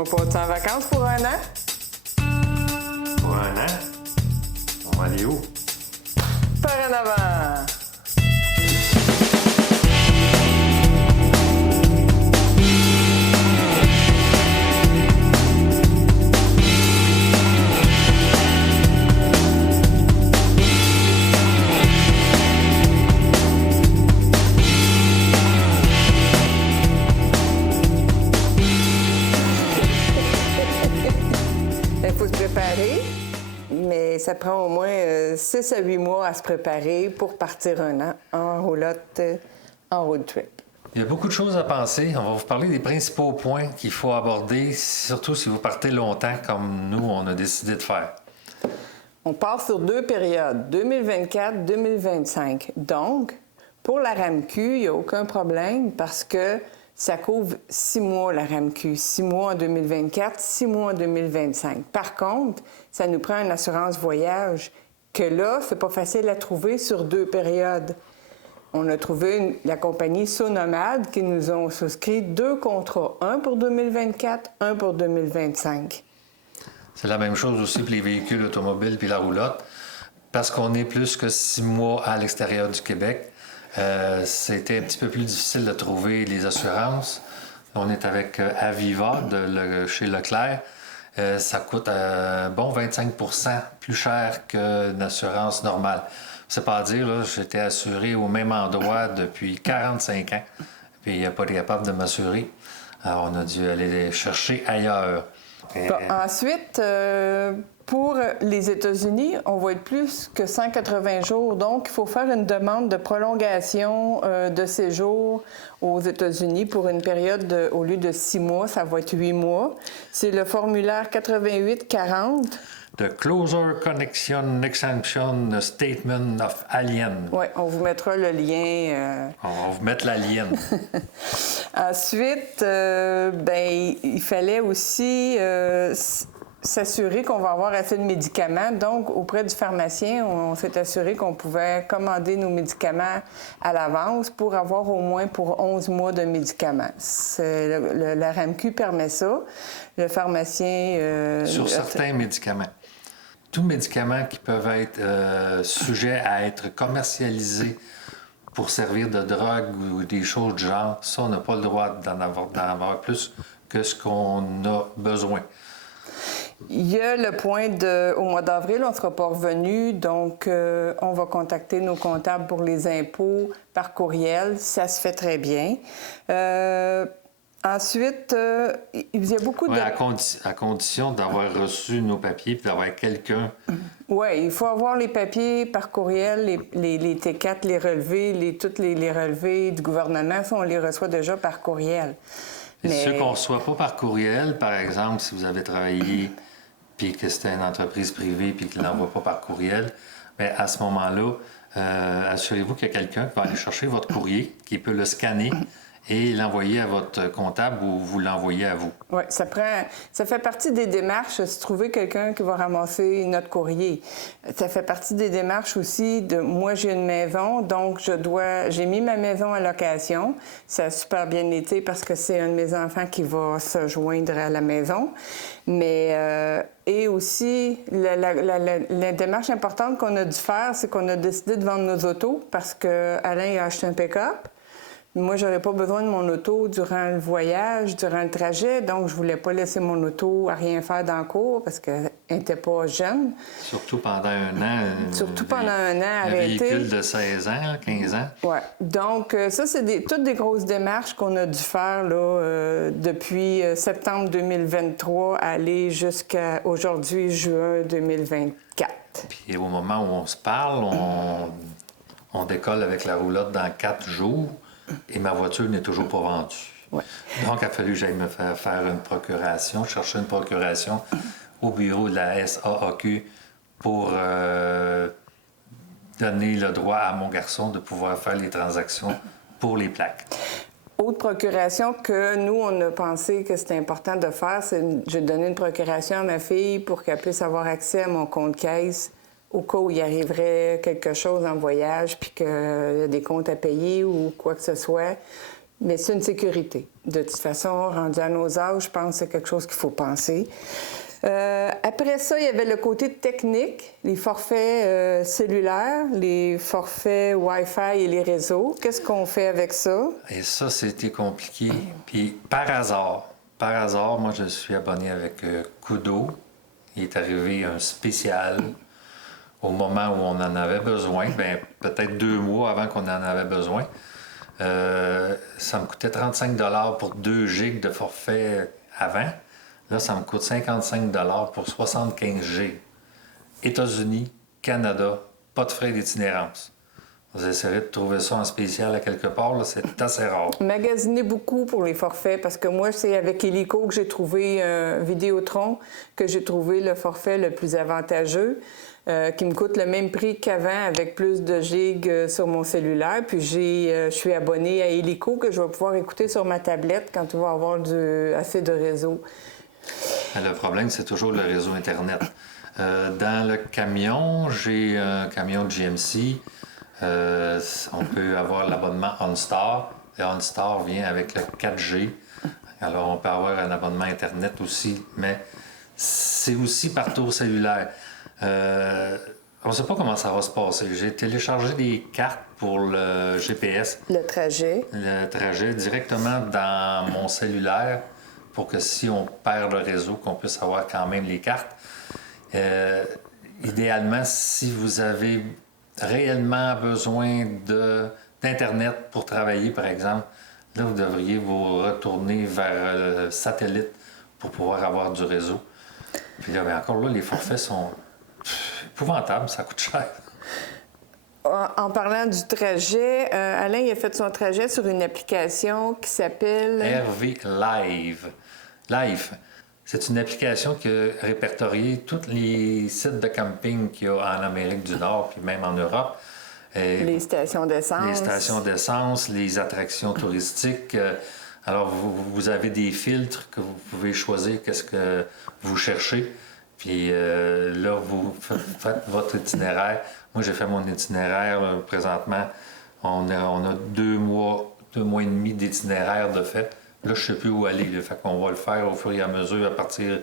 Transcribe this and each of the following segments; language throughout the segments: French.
On part en vacances pour un an? Pour un an? On va aller où? Par en avant! Il faut se préparer, mais ça prend au moins 6 à 8 mois à se préparer pour partir un an en roulotte, en road trip. Il y a beaucoup de choses à penser. On va vous parler des principaux points qu'il faut aborder, surtout si vous partez longtemps comme nous, on a décidé de faire. On part sur 2 périodes, 2024-2025. Donc, pour la RAMQ, il n'y a aucun problème parce que ça couvre 6 mois la RAMQ, 6 mois en 2024, 6 mois en 2025. Par contre, ça nous prend une assurance voyage que là, c'est pas facile à trouver sur 2 périodes. On a trouvé la compagnie Sonomad qui nous ont souscrit 2 contrats, un pour 2024, un pour 2025. C'est la même chose aussi pour les véhicules automobiles puis la roulotte. Parce qu'on est plus que 6 mois à l'extérieur du Québec, c'était un petit peu plus difficile de trouver les assurances. On est avec Aviva chez Leclerc. Ça coûte un bon 25 % plus cher qu'une assurance normale. C'est pas à dire, là, j'étais assuré au même endroit depuis 45 ans, puis il n'a pas été capable de m'assurer. Alors, on a dû aller les chercher ailleurs. Bon, ensuite, pour les États-Unis, on va être plus que 180 jours. Donc, il faut faire une demande de prolongation de séjour aux États-Unis pour une période, au lieu de 6 mois, ça va être 8 mois. C'est le formulaire 8840. The Closer Connection Exemption Statement of Alien. Oui, on vous mettra le lien. On va vous mettre l'alien. Ensuite, il fallait aussi s'assurer qu'on va avoir assez de médicaments. Donc, auprès du pharmacien, on s'est assuré qu'on pouvait commander nos médicaments à l'avance pour avoir au moins pour 11 mois de médicaments. La RAMQ permet ça. Le pharmacien... Sur certains médicaments. Tous médicaments qui peuvent être sujets à être commercialisés pour servir de drogue ou des choses du genre, ça, on n'a pas le droit d'en avoir plus que ce qu'on a besoin. Il y a le point au mois d'avril, on ne sera pas revenu, donc on va contacter nos comptables pour les impôts par courriel. Ça se fait très bien. Ensuite, il y a beaucoup de... Oui, à condition d'avoir reçu nos papiers et d'avoir quelqu'un... Oui, il faut avoir les papiers par courriel, les T4, les relevés, tous les relevés du gouvernement, ça, on les reçoit déjà par courriel. Et ceux qu'on ne reçoit pas par courriel, par exemple, si vous avez travaillé puis que c'était une entreprise privée puis qu'il ne l'envoie pas par courriel, bien, à ce moment-là, assurez-vous qu'il y a quelqu'un qui va aller chercher votre courrier, qui peut le scanner et l'envoyer à votre comptable ou vous l'envoyer à vous. Oui, ça fait partie des démarches, se trouver quelqu'un qui va ramasser notre courrier. Ça fait partie des démarches aussi de... Moi, j'ai une maison, donc j'ai mis ma maison en location. Ça a super bien été parce que c'est un de mes enfants qui va se joindre à la maison. Mais... Et aussi, la démarche importante qu'on a dû faire, c'est qu'on a décidé de vendre nos autos parce qu'Alain a acheté un pick-up. Moi, j'aurais pas besoin de mon auto durant le voyage, durant le trajet, donc je voulais pas laisser mon auto à rien faire dans le cours parce qu'elle n'était pas jeune. Surtout pendant un an. Surtout pendant un an, un arrêté. véhicule de 16 ans, 15 ans. Oui. Donc, ça, c'est toutes des grosses démarches qu'on a dû faire là, depuis septembre 2023 aller jusqu'à aujourd'hui, juin 2024. Puis au moment où on se parle, on décolle avec la roulotte dans 4 jours. Et ma voiture n'est toujours pas vendue. Ouais. Donc, il a fallu que j'aille me faire une procuration, chercher une procuration au bureau de la SAAQ pour donner le droit à mon garçon de pouvoir faire les transactions pour les plaques. Autre procuration que nous, on a pensé que c'était important de faire, c'est j'ai donné une procuration à ma fille pour qu'elle puisse avoir accès à mon compte caisse au cas où il arriverait quelque chose en voyage puis qu'il y a des comptes à payer ou quoi que ce soit. mais c'est une sécurité. De toute façon, rendu à nos âges, je pense que c'est quelque chose qu'il faut penser. Après ça, il y avait le côté technique, les forfaits cellulaires, les forfaits Wi-Fi et les réseaux. Qu'est-ce qu'on fait avec ça? Et ça, c'était compliqué. Puis par hasard, moi, je suis abonné avec Koodo. Il est arrivé un spécial au moment où on en avait besoin, bien, peut-être 2 mois avant qu'on en avait besoin. Ça me coûtait 35 $ pour 2 gigs de forfait avant. Là, ça me coûte 55 $ pour 75 G. États-Unis, Canada, pas de frais d'itinérance. Vous essayerez de trouver ça en spécial à quelque part, là, c'est assez rare. Magasiner beaucoup pour les forfaits, parce que moi, c'est avec Illico que j'ai trouvé Vidéotron, que j'ai trouvé le forfait le plus avantageux, qui me coûte le même prix qu'avant, avec plus de gigs sur mon cellulaire. Puis je suis abonnée à Illico, que je vais pouvoir écouter sur ma tablette quand il va y avoir assez de réseau. Le problème, c'est toujours le réseau Internet. Dans le camion, j'ai un camion de GMC. On peut avoir l'abonnement OnStar. Et OnStar vient avec le 4G. Alors, on peut avoir un abonnement Internet aussi, mais c'est aussi par tour cellulaire. On ne sait pas comment ça va se passer. J'ai téléchargé des cartes pour le GPS. Le trajet. Le trajet directement dans mon cellulaire pour que si on perd le réseau, qu'on puisse avoir quand même les cartes. Idéalement, si vous avez réellement besoin d'Internet pour travailler, par exemple, là, vous devriez vous retourner vers le satellite pour pouvoir avoir du réseau. Puis là, bien encore là, les forfaits sont épouvantables, ça coûte cher. En parlant du trajet, Alain, il a fait son trajet sur une application qui s'appelle... RV Live. C'est une application qui a répertorié tous les sites de camping qu'il y a en Amérique du Nord, puis même en Europe. Les stations d'essence. Les stations d'essence, les attractions touristiques. Alors, vous avez des filtres que vous pouvez choisir qu'est-ce que vous cherchez. Puis là, vous faites votre itinéraire. Moi, j'ai fait mon itinéraire présentement. On a 2 mois et demi d'itinéraire de fait. Là, je ne sais plus où aller. Là. Fait qu'on va le faire au fur et à mesure à partir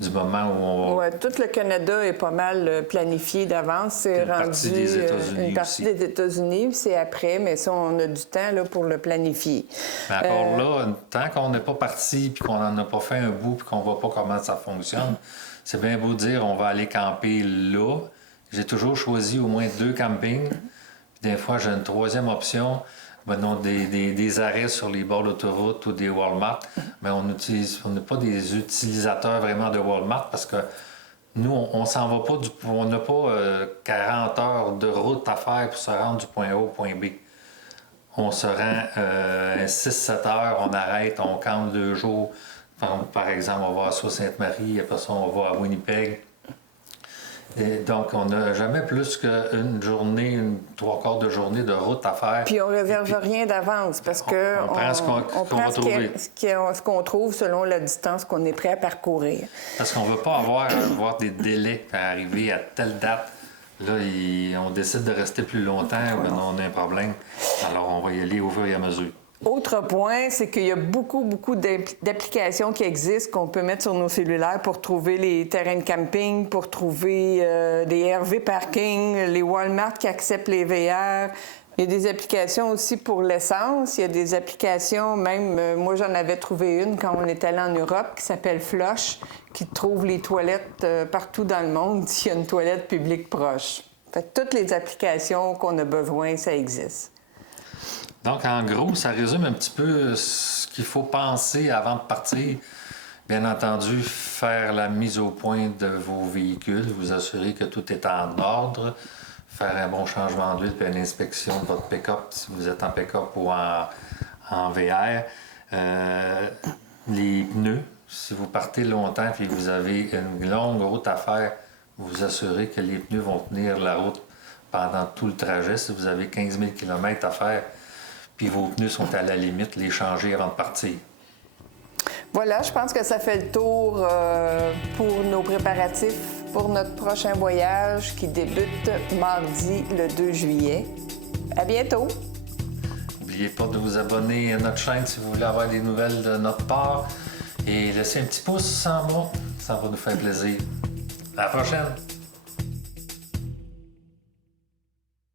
du moment où on va... Oui, tout le Canada est pas mal planifié d'avance. C'est rendu partie des États-Unis une partie aussi. des États-Unis, c'est après, mais ça, on a du temps là, pour le planifier. Mais encore là, tant qu'on n'est pas parti puis qu'on n'en a pas fait un bout puis qu'on ne voit pas comment ça fonctionne, c'est bien beau dire on va aller camper là. J'ai toujours choisi au moins 2 campings. Puis des fois, j'ai une 3e option. Maintenant, des arrêts sur les bords d'autoroute ou des Walmart, mais on n'est pas des utilisateurs vraiment de Walmart parce que nous, on s'en va pas on n'a pas 40 heures de route à faire pour se rendre du point A au point B. On se rend 6-7 heures, on arrête, on campe 2 jours. Par exemple, on va à Sault-Sainte-Marie, après ça, on va à Winnipeg. Et donc, on n'a jamais plus qu'une journée, 3/4 de journée de route à faire. Puis on ne réserve rien d'avance parce que on prend ce qu'on va trouver. Ce qu'on trouve selon la distance qu'on est prêt à parcourir. Parce qu'on ne veut pas avoir des délais à arriver à telle date. Là, on décide de rester plus longtemps, ben, on a un problème. Alors, on va y aller au fur et à mesure. Autre point, c'est qu'il y a beaucoup d'applications qui existent qu'on peut mettre sur nos cellulaires pour trouver les terrains de camping, pour trouver des RV parking, les Walmart qui acceptent les VR. Il y a des applications aussi pour l'essence. Il y a des applications, même, moi j'en avais trouvé une quand on est allé en Europe, qui s'appelle Flush, qui trouve les toilettes partout dans le monde s'il y a une toilette publique proche. Fait que toutes les applications qu'on a besoin, ça existe. Donc, en gros, ça résume un petit peu ce qu'il faut penser avant de partir. Bien entendu, faire la mise au point de vos véhicules, vous assurer que tout est en ordre, faire un bon changement d'huile puis une inspection de votre pick-up si vous êtes en pick-up ou en VR. Les pneus, si vous partez longtemps et vous avez une longue route à faire, vous assurez que les pneus vont tenir la route pendant tout le trajet. Si vous avez 15 000 km à faire, puis vos pneus sont à la limite, les changer avant de partir. Voilà, je pense que ça fait le tour pour nos préparatifs pour notre prochain voyage qui débute mardi le 2 juillet. À bientôt! N'oubliez pas de vous abonner à notre chaîne si vous voulez avoir des nouvelles de notre part. Et laissez un petit pouce en bas, ça va nous faire plaisir. À la prochaine!